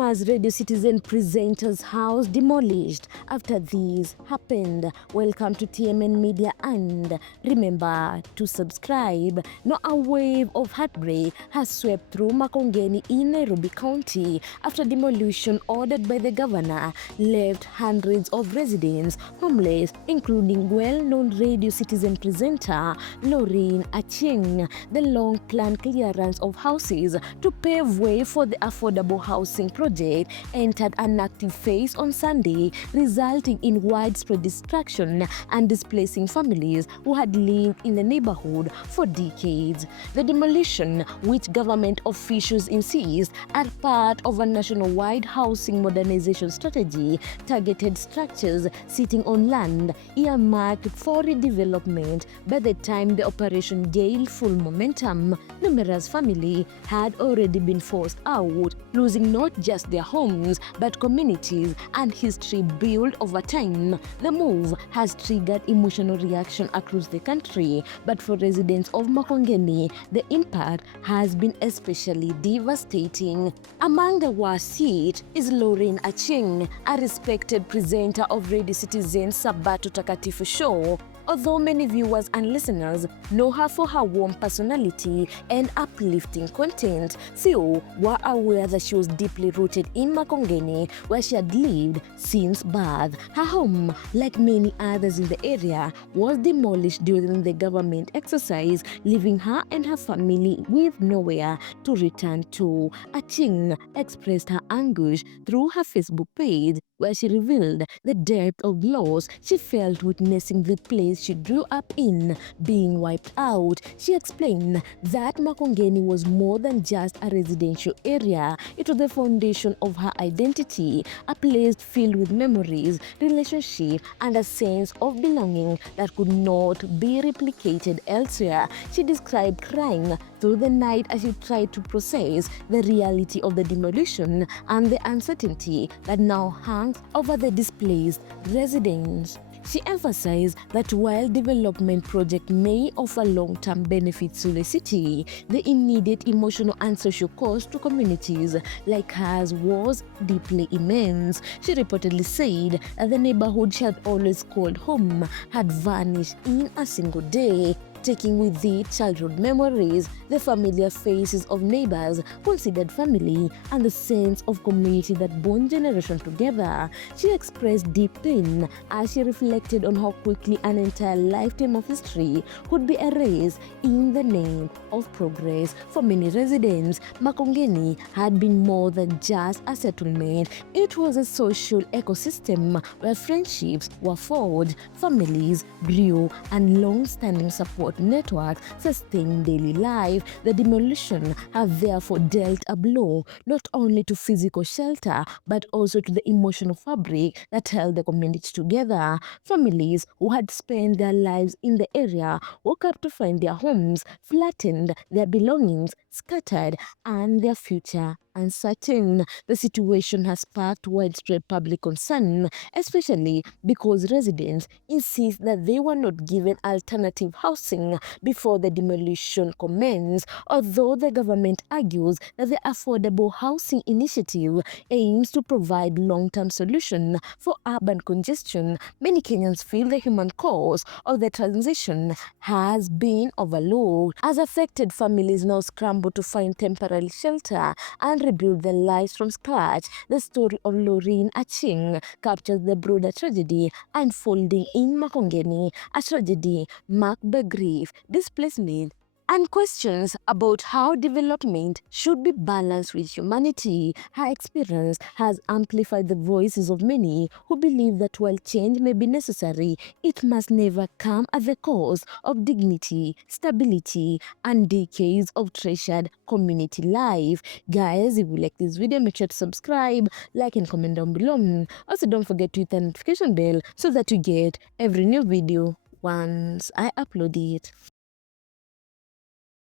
Kenya's Radio Citizen presenter's house demolished after this happened. Welcome to TMN Media and remember to subscribe. Now a wave of heartbreak has swept through Makongeni in Nairobi County after demolition ordered by the governor left hundreds of residents homeless, including well-known Radio Citizen presenter Laureen Achieng. The long-planned clearance of houses to pave way for the affordable housing project entered an active phase on Sunday, resulting in widespread destruction and displacing families who had lived in the neighborhood for decades. The demolition, which government officials insist are part of a nationwide housing modernization strategy, targeted structures sitting on land earmarked for redevelopment. By the time the operation gained full momentum, numerous families had already been forced out, losing not just their homes but communities and history built over time. The move has triggered emotional reaction across the country, but for residents of Makongeni, the impact has been especially devastating. Among the worst hit is Laureen Achieng, a respected presenter of Radio Citizen's Sabato Takatifu show. Although many viewers and listeners know her for her warm personality and uplifting content, few were aware that she was deeply rooted in Makongeni, where she had lived since birth. Her home, like many others in the area, was demolished during the government exercise, leaving her and her family with nowhere to return to. Achieng expressed her anguish through her Facebook page, where she revealed the depth of loss she felt witnessing the place she grew up in being wiped out. She explained that Makongeni was more than just a residential area. It was the foundation of her identity, a place filled with memories, relationships, and a sense of belonging that could not be replicated elsewhere. She described crying through the night as she tried to process the reality of the demolition and the uncertainty that now hangs over the displaced residents. She emphasized that while development projects may offer long-term benefits to the city, the immediate emotional and social cost to communities like hers was deeply immense. She reportedly said that the neighborhood she had always called home had vanished in a single day, taking with it childhood memories, the familiar faces of neighbors, considered family, and the sense of community that bond generations together. She expressed deep pain as she reflected on how quickly an entire lifetime of history could be erased in the name of progress. For many residents, Makongeni had been more than just a settlement. It was a social ecosystem where friendships were forged, families grew, and long-standing support networks sustain daily life. The demolition have therefore dealt a blow not only to physical shelter but also to the emotional fabric that held the community together. Families who had spent their lives in the area woke up to find their homes flattened, their belongings scattered, and their future uncertain. The situation has sparked widespread public concern, especially because residents insist that they were not given alternative housing before the demolition commenced. Although the government argues that the Affordable Housing Initiative aims to provide long-term solution for urban congestion, many Kenyans feel the human cost of the transition has been overlooked, as affected families now scramble to find temporary shelter and rebuild their lives from scratch. The story of Laureen Achieng captures the broader tragedy unfolding in Makongeni, a tragedy marked by grief, displacement, and questions about how development should be balanced with humanity. Her experience has amplified the voices of many who believe that while change may be necessary, it must never come at the cost of dignity, stability, and decades of treasured community life. Guys, if you like this video, make sure to subscribe, like, and comment down below. Also, don't forget to hit the notification bell so that you get every new video once I upload it.